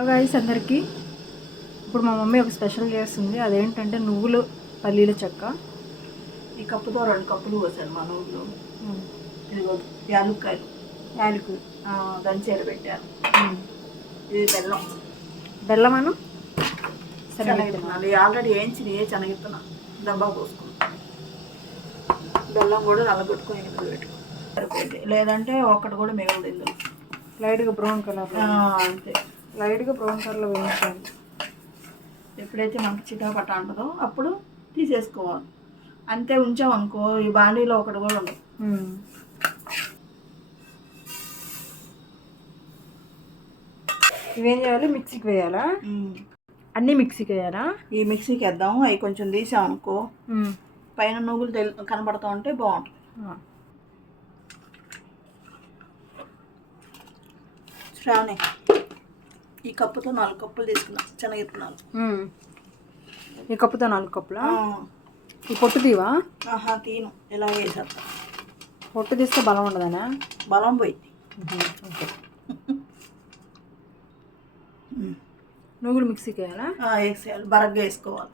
Hello guys అందరికీ. ఇప్పుడు మా మమ్మీ ఒక స్పెషల్ చేస్తుంది. అదేంటంటే నువ్వులు పల్లీల చెక్క. ఈ కప్పుతో రెండు కప్పులు పోసాను మా ఊళ్ళో ఇదిగో యాలుక్కాయలు. యాలకు ఆ, దంచేరు పెట్టాను ఇది బెల్లం. బెల్లమను? శనగిత్తనాలు ఇవి ఆల్రెడీ వేయించింది ఏ శనగిత్తన డబ్బా పోసుకున్నాను బెల్లం కూడా నల్లగొట్టుకొని ఇందులో పెట్టుకో సరిపోయింది. లేదంటే ఒక్కటి కూడా మిగలదు ఇందులో. లైట్గా బ్రౌన్ కలర్ అంతే. లైట్గా బ్రౌన్ కలర్లో వేయించాలి. ఎప్పుడైతే మనకి చిటాపట అంటుందో అప్పుడు తీసేసుకోవాలి. అంతే ఉంచామనుకో ఈ బాండీలో ఒకటి కూడా ఉండదు. ఇవేం చేయాలి? మిక్సీకి వేయాలా? అన్నీ మిక్సీకి వేయాలా? ఈ మిక్సీకి వేద్దాం. అవి కొంచెం తీసామనుకో మ్మ్. పైన నువ్వులు తెల్ కనబడతా ఉంటే బాగుంటుంది. శ్రావణి ఈ కప్పుతో నాలుగు కప్పులు తీసుకున్నాం శనగిత్తనాలు మ్మ్. ఈ కప్పుతో నాలుగు కప్పులా? ఈ పొట్టు తీవా? ఆహా తీను. ఇలా వేసేస్తా పొట్టు తీస్తే బలం ఉండదనా? బలం పోయింది. ఓకే నువ్వులు మిక్సీకి వేయాలా? వేసేయాలి. బరగ్గా వేసుకోవాలి.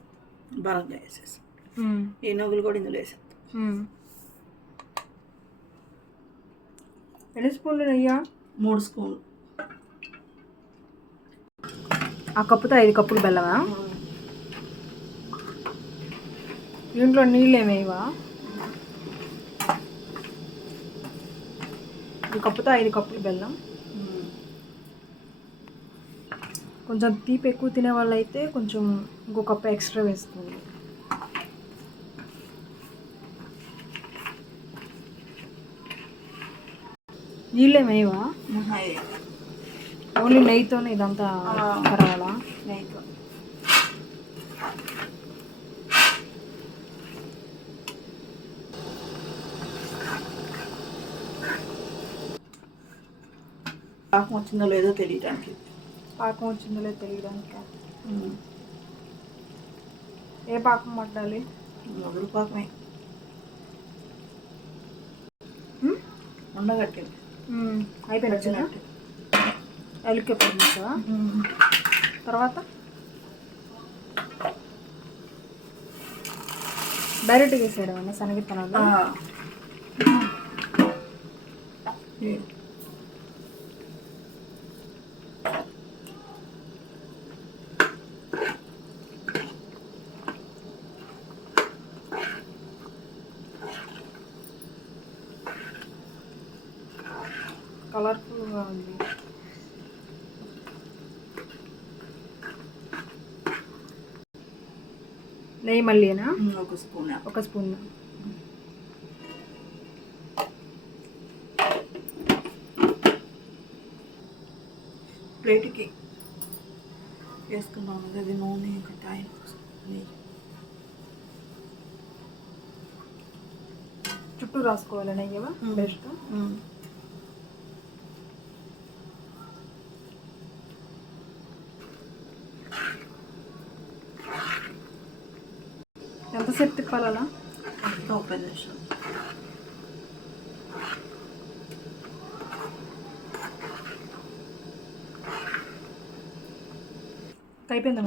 బరగ్గా వేసేసి. ఈ నువ్వులు కూడా ఇందులో వేసేస్తాం. ఎన్ని స్పూన్లు నెయ్యా? మూడు స్పూన్లు. ఆ కప్పుతో ఐదు కప్పులు బెల్లమా? దీంట్లో నీళ్ళు ఏమేవా ఈ కప్పుతో ఐదు కప్పులు బెల్లం. కొంచెం తీపి ఎక్కువ తినే వాళ్ళు అయితే కొంచెం ఇంకో కప్పు ఎక్స్ట్రా వేస్తుంది నీళ్ళు ఏమేవా ఓన్లీ నెయ్యితోనే ఇదంతా ఆ. కరవాలా నెయ్యితో. పాకం వచ్చిందో లేదో తెలియటానికి పాకం వచ్చిందో లేదో తెలియడానికి. ఏ పాకం పట్టాలి? మొదలు పాకమే? ఉండగట్టింది అయిపోయినట్టు ఎలుక పడినట్టా తర్వాత? డైరెక్ట్గా వేసాడు అన్న శనగిత్తనాలు. కలర్ఫుల్గా ఉంది. నెయ్యి మళ్ళీనా ఒక స్పూన్. ఒక స్పూన్. ప్లేట్కి వేసుకున్నాం అది నూనె ఇంకా నెయ్యి. చుట్టూ రాసుకోవాలి నెయ్యవా. బెస్ట్. ఎంతసేపు తిప్పాలి పది నిమిషాలు అయిపోయిందా.